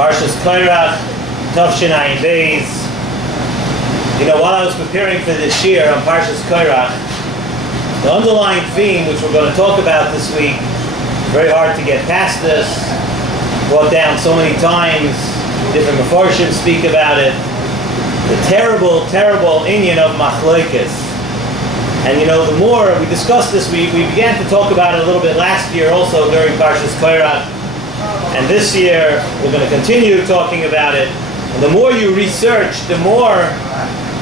Parshas Korach, Tavshin Ayin Beis. You know, while I was preparing for this year on Parshas Korach, the underlying theme, which we're going to talk about this week, very hard to get past this, brought down so many times, different Mefarshim speak about it, the terrible, terrible inyan of Machlokes. And you know, the more we discussed this, we began to talk about it a little bit last year also during Parshas Korach. And this year, we're going to continue talking about it. And the more you research, the more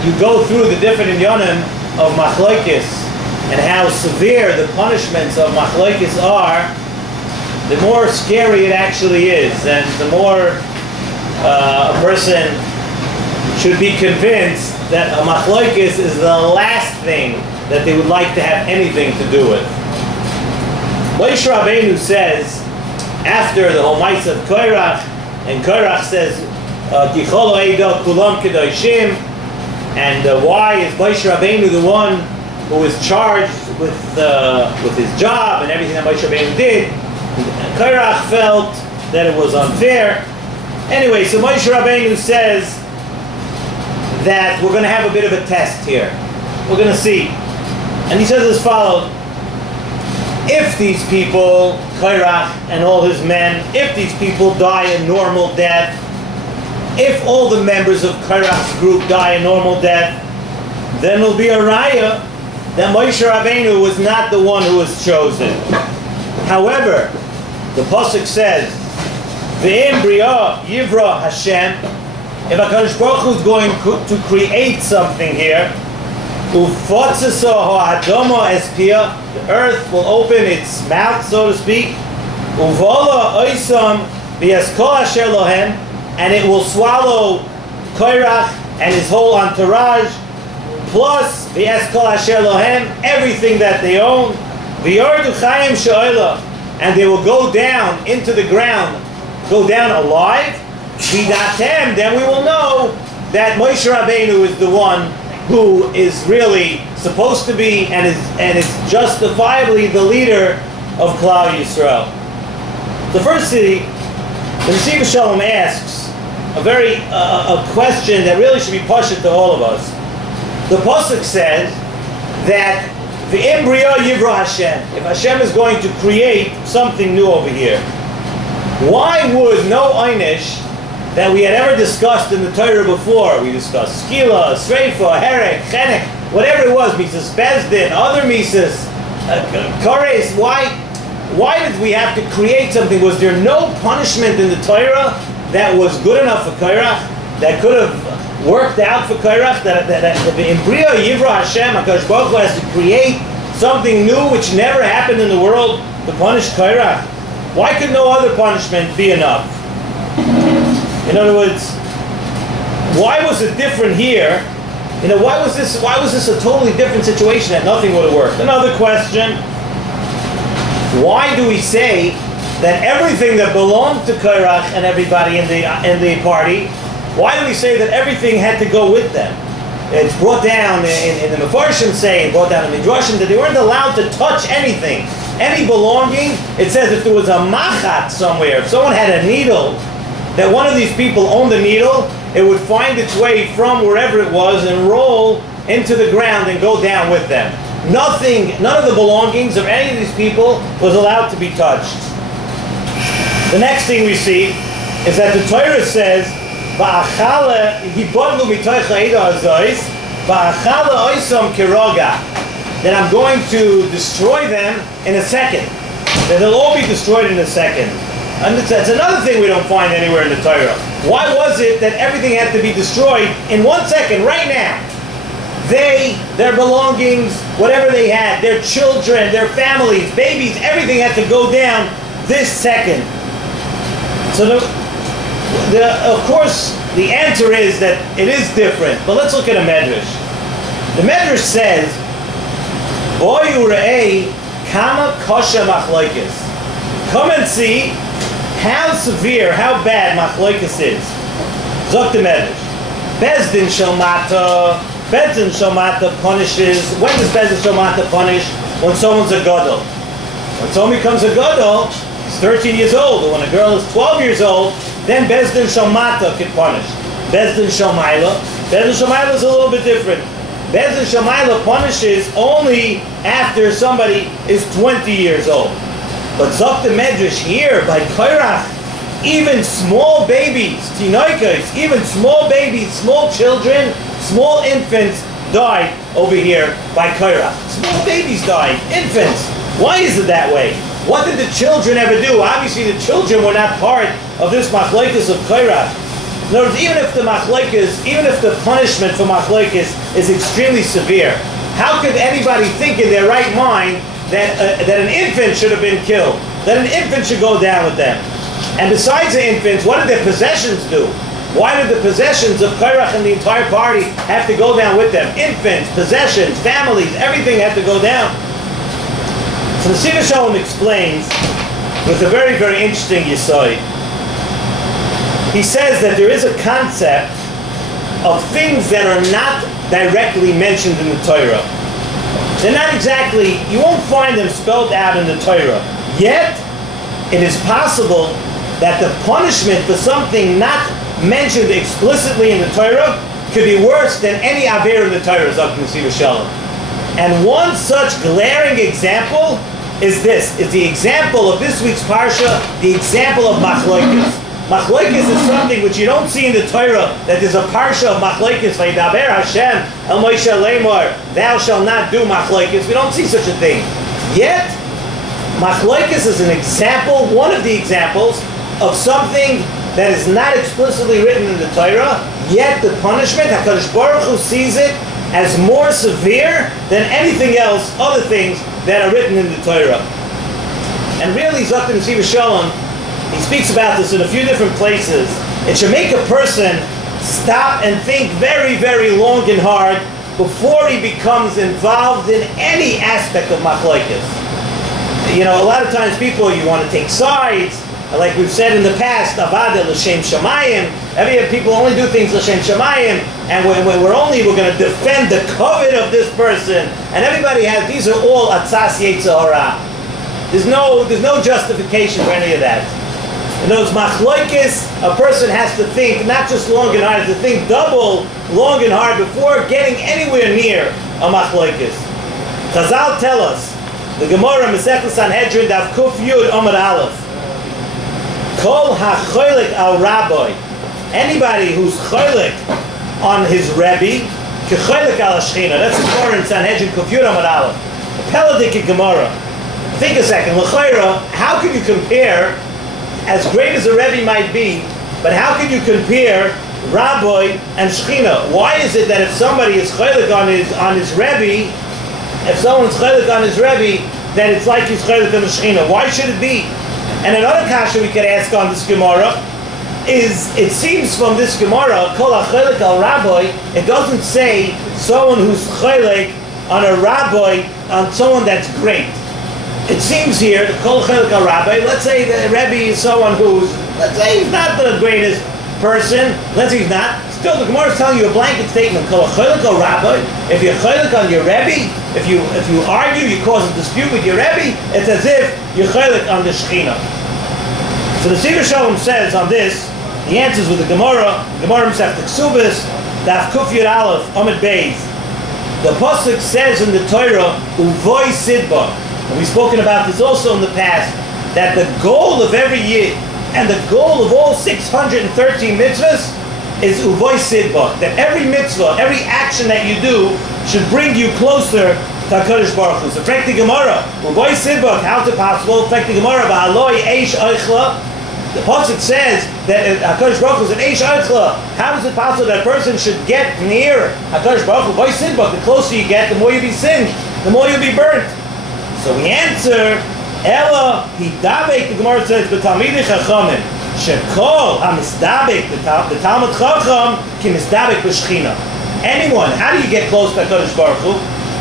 you go through the different inyanim of Machlokes and how severe the punishments of Machlokes are, the more scary it actually is. And the more a person should be convinced that a Machlokes is the last thing that they would like to have anything to do with. Moshe Rabbeinu says, after the whole Ma'aseh of Korach, and Korach says, Kichol Eidah Kulam Kedoshim, and why is Moshe Rabbeinu the one who is charged with his job and everything that Moshe Rabbeinu did? And Korach felt that it was unfair. Anyway, so Moshe Rabbeinu says that we're going to have a bit of a test here. We're going to see. And he says as follows: if these people, Korach and all his men, if these people die a normal death, if all the members of Korach's group die a normal death, then it'll be a raya that Moshe Rabbeinu was not the one who was chosen. However, the pasuk says, "Ve'im bria yivra Hashem." If HaKadosh Baruch Hu is going to create something here, Ufotzeso ha'adomo espia, the earth will open its mouth, so to speak. Uvola oisam v'yaskol asher lohem, and it will swallow Korach and his whole entourage, plus v'yaskol asher lohem, everything that they own. V'yordu chayim she'ola, and they will go down into the ground, go down alive. V'datem, then we will know that Moshe Rabbeinu is the one who is really supposed to be and is justifiably the leader of Klal Yisrael. The first thing, the Nesivas Shalom asks a question that really should be pashut to all of us. The pasuk says that V'im bria yivra Hashem, if Hashem is going to create something new over here, why would no einish that we had ever discussed in the Torah before? We discussed skila, sreifa, herek, chenek, whatever it was, Mises Bezdin, other Mises, Kores. Why did we have to create something? Was there no punishment in the Torah that was good enough for Korach, that could have worked out for Korach? That in Bria Yivra Hashem, HaKadosh Baruch Hu has to create something new which never happened in the world to punish Korach? Why could no other punishment be enough? In other words, why was it different here? You know, why was this a totally different situation that nothing would have worked? Another question: why do we say that everything that belonged to Korach and everybody in the party, why do we say that everything had to go with them? It's brought down in the Mefarshim say, brought down in Midrashim, that they weren't allowed to touch anything, any belonging. It says if there was a machat somewhere, if someone had a needle, that one of these people owned the needle, it would find its way from wherever it was and roll into the ground and go down with them. Nothing, none of the belongings of any of these people was allowed to be touched. The next thing we see is that the Torah says, that I'm going to destroy them in a second. That they'll all be destroyed in a second. And that's another thing we don't find anywhere in the Torah. Why was it that everything had to be destroyed in 1 second, right now? Their belongings, whatever they had, their children, their families, babies, everything had to go down this second. So of course, the answer is that it is different. But let's look at a medrash. The medrash says, "Boy urei kama kosha machlokes." Come and see how severe, how bad machlokes is. Zok the medrash. Bezdin shalmata. Bezdin shalmata punishes. When does Bezdin shalmata punish? When someone's a gadol. When someone becomes a gadol, he's 13 years old. Or when a girl is 12 years old, then Beis Din Shalmata could punish. Beis Din Shalmaila is a little bit different. Beis Din Shalmaila punishes only after somebody is 20 years old. But Zok the Medrash here, by Korach, even small babies, tinoikos, even small babies, small children, small infants died over here by Korach. Small babies died, infants. Why is it that way? What did the children ever do? Obviously the children were not part of this machlokes of Korach. In other words, even if the punishment for machlokes is extremely severe, how could anybody think in their right mind that an infant should have been killed? That an infant should go down with them? And besides the infants, what did their possessions do? Why did the possessions of Korach and the entire party have to go down with them? Infants, possessions, families, everything had to go down. So Nesivas Shalom explains with a very, very interesting yesod. He says that there is a concept of things that are not directly mentioned in the Torah. They're not exactly, you won't find them spelled out in the Torah. Yet, it is possible that the punishment for something not mentioned explicitly in the Torah could be worse than any aver in the Torah, Zok Nesivas Shalom. And one such glaring example is this, is the example of this week's Parsha, the example of machlokes. Machlokes is something which you don't see in the Torah, that there's a Parsha of machlokes, Vaydaber Hashem El Moshe Lemor, thou shalt not do machlokes. We don't see such a thing. Yet, machlokes is an example, one of the examples, of something that is not explicitly written in the Torah, yet the punishment, HaKadosh Baruch Hu sees it as more severe than anything else, other things that are written in the Torah. And really, Zok Nesivas Shalom, he speaks about this in a few different places. It should make a person stop and think very, very long and hard before he becomes involved in any aspect of machlokes. You know, a lot of times people, you want to take sides. Like we've said in the past, Avada l'shem shamayim. People only do things l'shem shamayim, and we're going to defend the covet of this person. And everybody has, these are all atzas yetzer hara. There's no justification for any of that. In those machlokes, a person has to think not just long and hard, to think double long and hard before getting anywhere near a machlokes. Chazal tell us, the Gemara Masechta Sanhedrin Daf Kuf Yud Amud Aleph. Kol ha-choylek al rabbi, anybody who's choylek on his Rebbe, ke-choylek al Shechina. That's the Gemara in Sanhedrin Kuf Yud Amud Aleph. Peladik Gemara. Think a second. L'chayra, how can you compare, as great as a Rebbe might be, but how can you compare Rabbi and Shechina? Why is it that if somebody is choylek on his Rebbe, if someone's choylek on his Rebbe, then it's like he's choylek on the Shechina? Why should it be? And another kasha we could ask on this Gemara is, it seems from this Gemara, Kol ha-choylek al Rabbi, it doesn't say someone who's choylek on a Rabbi, on someone that's great. It seems here, Kol ha-choylek al Rabbi, let's say the Rebbe is someone who's, let's say he's not the greatest person, let's say he's not. Still, the Gemara is telling you a blanket statement, Kol ha-choylek al Rabbi, if you're choylek on your Rebbe, if you argue, you cause a dispute with your Rebbe, it's as if you're choylek on the Shechina. So the Nesivas Shalom says on this, he answers with the Gemara Masechta Ksubos, Daf Kuf Yud Aleph, Amud Beis. The Pasuk says in the Torah, Uvoy Sidba, and we've spoken about this also in the past, that the goal of every year, and the goal of all 613 mitzvahs, is Uvoy Sidba, that every mitzvah, every action that you do, should bring you closer to HaKadosh Baruch Hu. So, Frek the Gemara, Uvoy Sidba, how is it possible? Frek the Gemara, Ba'aloi Eish Eichla. The Pasuk says that HaKadosh Baruch Hu is an Eish Eichla. How is it possible that a person should get near HaKadosh Baruch Hu? Uvoy Sidba, the closer you get, the more you be singed, the more you'll be burnt. So we answer, Ella, Hidabek, the Gemara says, B'talmidei Chachamim, Shekol HaMisdabek, the Talmud Chacham, Ki Misdabek B'Shechina. Anyone, how do you get close to HaKadosh Baruch Hu?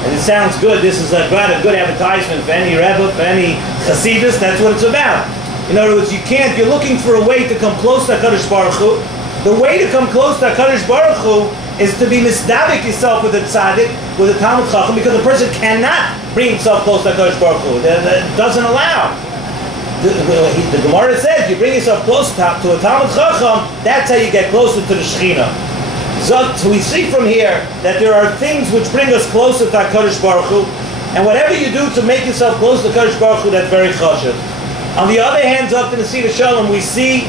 And it sounds good. This is a good advertisement for any Rebbe, for any Hasidus. That's what it's about. In other words, you're looking for a way to come close to HaKadosh Baruch Hu. The way to come close to HaKadosh Baruch Hu is to be misdabek yourself with a tzaddik, with a Talmud Chacham, because the person cannot bring himself close to HaKadosh Baruch Hu. That doesn't allow. the Gemara says, you bring yourself close to a Talmud Chacham, that's how you get closer to the Shekhinah. So we see from here that there are things which bring us closer to HaKadosh Baruch Hu, and whatever you do to make yourself close to HaKadosh Baruch Hu, that's very chashuv. On the other hand, up in the Nesivas Shalom, we see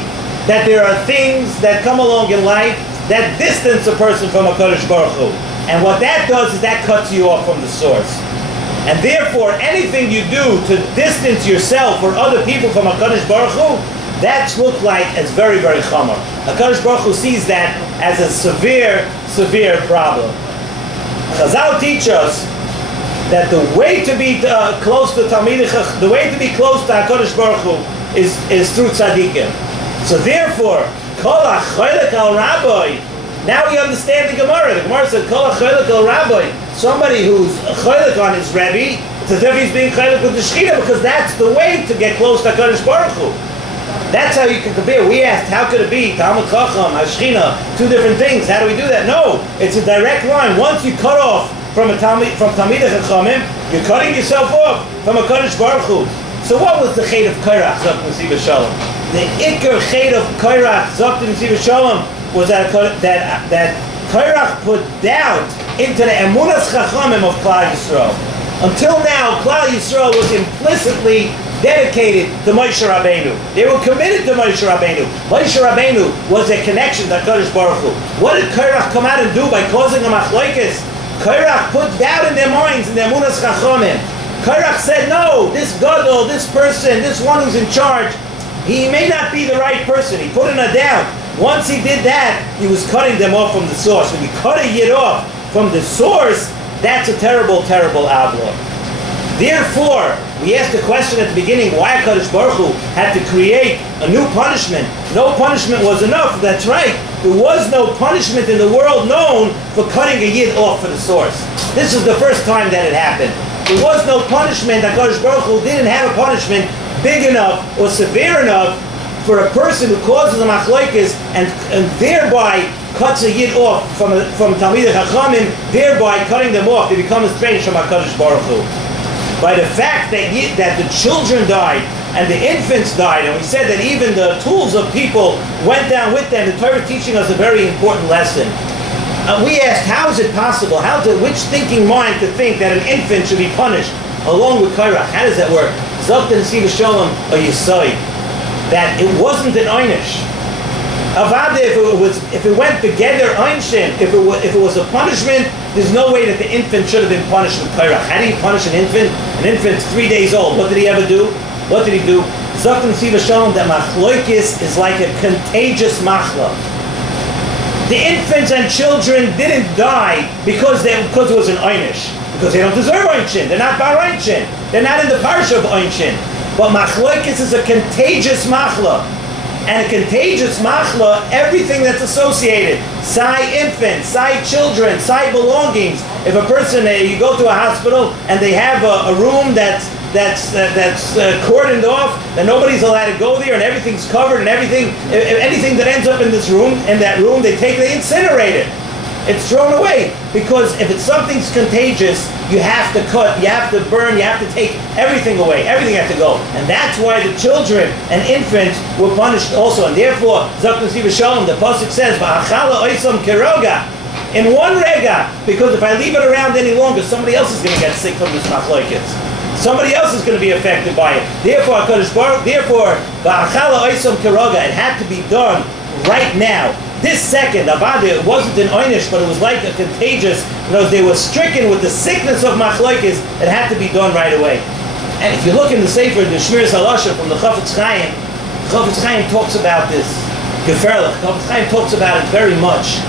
that there are things that come along in life that distance a person from HaKadosh Baruch Hu. And what that does is that cuts you off from the source. And therefore, anything you do to distance yourself or other people from HaKadosh Baruch Hu, that's looked like as very, very chamor. HaKadosh Baruch Hu sees that as a severe, severe problem. Chazal teach us that the way to be close to Talmidei Chacham, the way to be close to HaKadosh Baruch Hu is through tzaddikim. So therefore, Kol HaChoylek al Rabbi, now we understand the Gemara. The Gemara said, Kol HaChoylek al Rabbi, somebody who's choylek on his Rebbe, it's as if he's being choylek with the Shekhinah, because that's the way to get close to HaKadosh Baruch Hu. That's how you can compare. We asked, how could it be? Talmud Chacham, HaShekhinah, two different things. How do we do that? No, it's a direct line. Once you cut off from Talmidei Chachamim, you're cutting yourself off from HaKadosh Baruch Hu. So what was the chet of Korach, Zok Nesivas Shalom? The ikar chet of Korach, Zok Nesivas Shalom, was that Korach put doubt into the emunas chachamim of Klal Yisrael. Until now, Klal Yisrael was implicitly dedicated to Moshe Rabbeinu. They were committed to Moshe Rabbeinu. Moshe Rabbeinu was their connection to HaKadosh Baruch Hu. What did Korach come out and do by causing a machlokes? Korach put doubt in their minds, in their emunas chachamim. Korach said, no, this gadol, this person, this one who's in charge, he may not be the right person. He put in a doubt. Once he did that, he was cutting them off from the source. When you cut a yid off from the source, that's a terrible, terrible avla. Therefore, we asked the question at the beginning, why HaKadosh Baruch Hu had to create a new punishment. No punishment was enough. That's right. There was no punishment in the world known for cutting a yid off from the source. This is the first time that it happened. There was no punishment. HaKadosh Baruch Hu didn't have a punishment big enough or severe enough for a person who causes a machlokes and thereby cuts a yid off from Talmidei Chachamim, thereby cutting them off. They become estranged from HaKadosh Baruch Hu. By the fact that the children died and the infants died, and we said that even the tools of people went down with them, the Torah is teaching us a very important lesson. We asked, how is it possible? Which thinking mind could think that an infant should be punished along with Korach? How does that work? Zok the Nesivas Shalom or Yisai, that it wasn't an einish. Avada, if it went together einshin, if it was a punishment, there's no way that the infant should have been punished with Korach. How do you punish an infant? An infant's 3 days old. What did he ever do? What did he do? Zok the Nesivas Shalom that machlokes is like a contagious machla. The infants and children didn't die because it was an einish. Because they don't deserve einshin. They're not bar einshin. They're not in the parsha of einshin. But machlokes is a contagious machla. And a contagious machla, everything that's associated, sai infants, sai children, sai belongings. If a person, you go to a hospital and they have a room that's cordoned off, and nobody's allowed to go there, and everything's covered, and anything that ends up in that room, they incinerate it. It's thrown away, because if it's something's contagious, you have to cut, you have to burn, you have to take everything away. Everything has to go. And that's why the children and infants were punished also. And therefore, Zok Nesivas Shalom, the pasuk says, "Va'achala oisam keroga," in one rega, because if I leave it around any longer, somebody else is going to get sick from this machlokes. Somebody else is going to be affected by it. Therefore, va'achala oisam keroga, it had to be done right now. This second, Avada, it wasn't an einish, but it was like a contagious, they were stricken with the sickness of machlokes, it had to be done right away. And if you look in the Sefer, the Shmir Salasha from the Chafetz Chaim talks about this. Geferlich, Chafetz Chaim talks about it very much.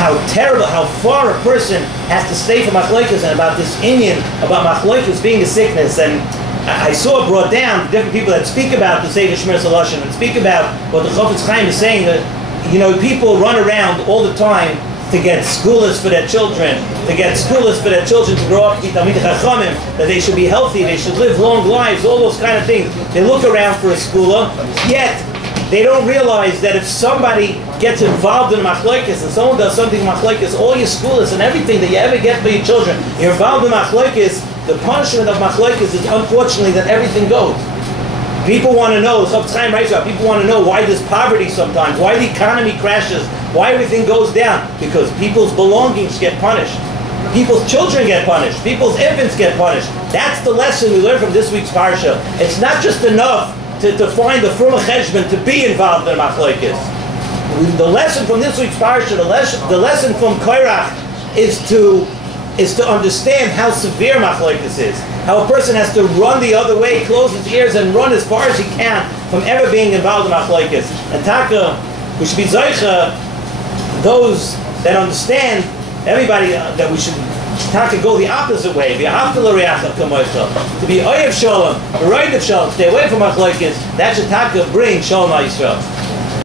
How terrible, how far a person has to stay from machlokes, and about this inyan, about machlokes being a sickness. And I saw it brought down different people that speak about the Sefer Shmir Salasha and speak about what the Chafetz Chaim is saying, that people run around all the time to get schoolas for their children, to grow up, that they should be healthy, they should live long lives, all those kind of things. They look around for a schoola, yet they don't realize that if somebody gets involved in machlokes and someone does something machlokes, all your schoolas and everything that you ever get for your children, you're involved in machlokes, the punishment of machlokes is unfortunately that everything goes. People want to know, people want to know why there's poverty sometimes, why the economy crashes, why everything goes down. Because people's belongings get punished. People's children get punished. People's infants get punished. That's the lesson we learn from this week's Parsha. It's not just enough to find the Fruma Cheshbon to be involved in Machlokes. The lesson from this week's Parsha, the lesson from Korach is to understand how severe Machlokes is. How a person has to run the other way, close his ears, and run as far as he can from ever being involved in Machlokes. And Taka, we should be Zoicha, those that understand, everybody, that we should Taka go the opposite way. To be Oyev Shalom, Roidev Shalom, stay away from Machlokes. That should Taka bring Shalom Yisrael.